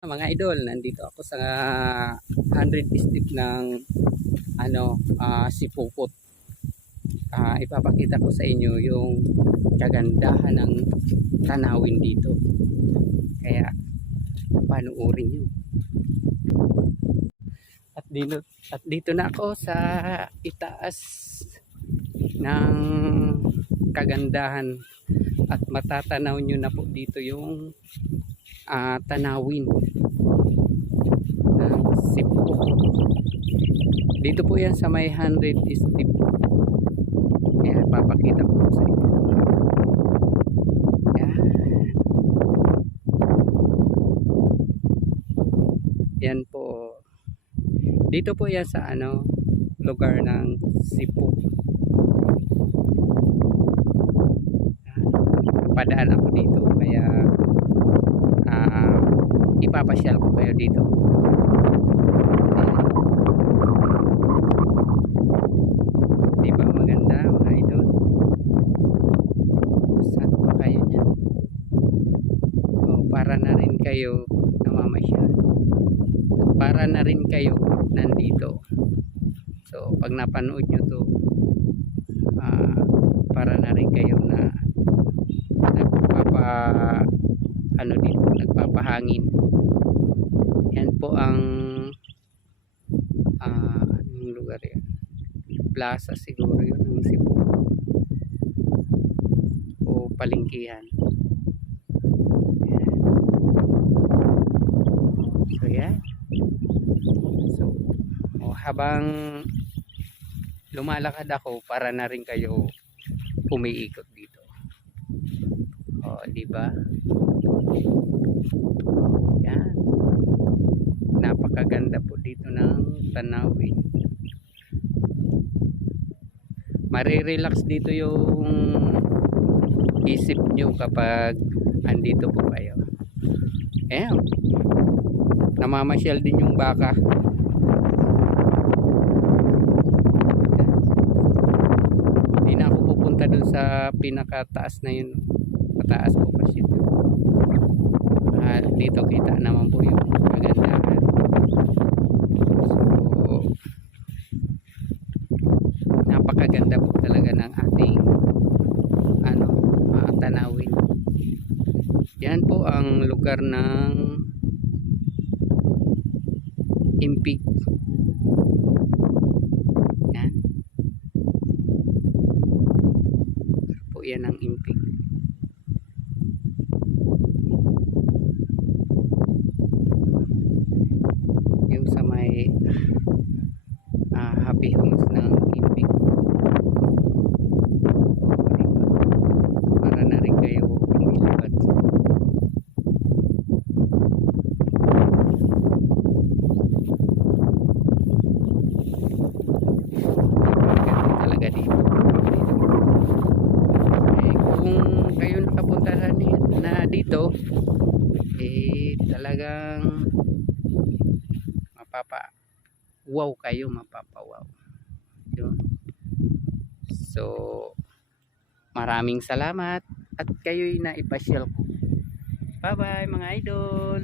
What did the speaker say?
Mga idol, nandito ako sa 100 step ng Sipuput. Ipapakita ko sa inyo yung kagandahan ng tanawin dito. Kaya panuorin nyo. At dito na ako sa itaas ng kagandahan at matatanaw nyo na po dito yung tanawin ng Sipo. Dito po yan sa may 100 step. Kaya papakita ko sa inyo. Yan. Yan po. Dito po yan sa lugar ng Sipo. Padaan ako dito kaya ipapasyal ko kayo dito. Diba maganda mga idol? Saan pa kayo niyan? Para na rin kayo namamasyal. Para na rin kayo nandito. So pag napanood nyo to, para na rin kayo na nagpapahangin. Yan po ang anong lugar yan? Plaza siguro yun ng Cebu o palengkihan. Yan. So yan. So habang lumalakad ako, para na rin kayo umiikot dito. Di ba? Yan. Napakaganda po dito ng tanawin. Marirelax dito yung isip nyo kapag andito po kayo. Ayan. Namamasyal din yung baka. Hindi na ako pupunta dun sa pinakataas na yun. Pataas po kasi ito. Dito kita naman po yung kagandahan. So napakaganda po talaga ng ating tanawin. Yan po ang lugar ng Impig. Yan po, yan ang Impig. Yung sa may happy homes ng Impig. Para na rin kayo umilipat. Ganda talaga dito. Kung kayo nakapunta na dito, talagang wow kayo, mapapawaw. Yun. So maraming salamat at kayo'y naipasyal ko. Bye bye mga idol.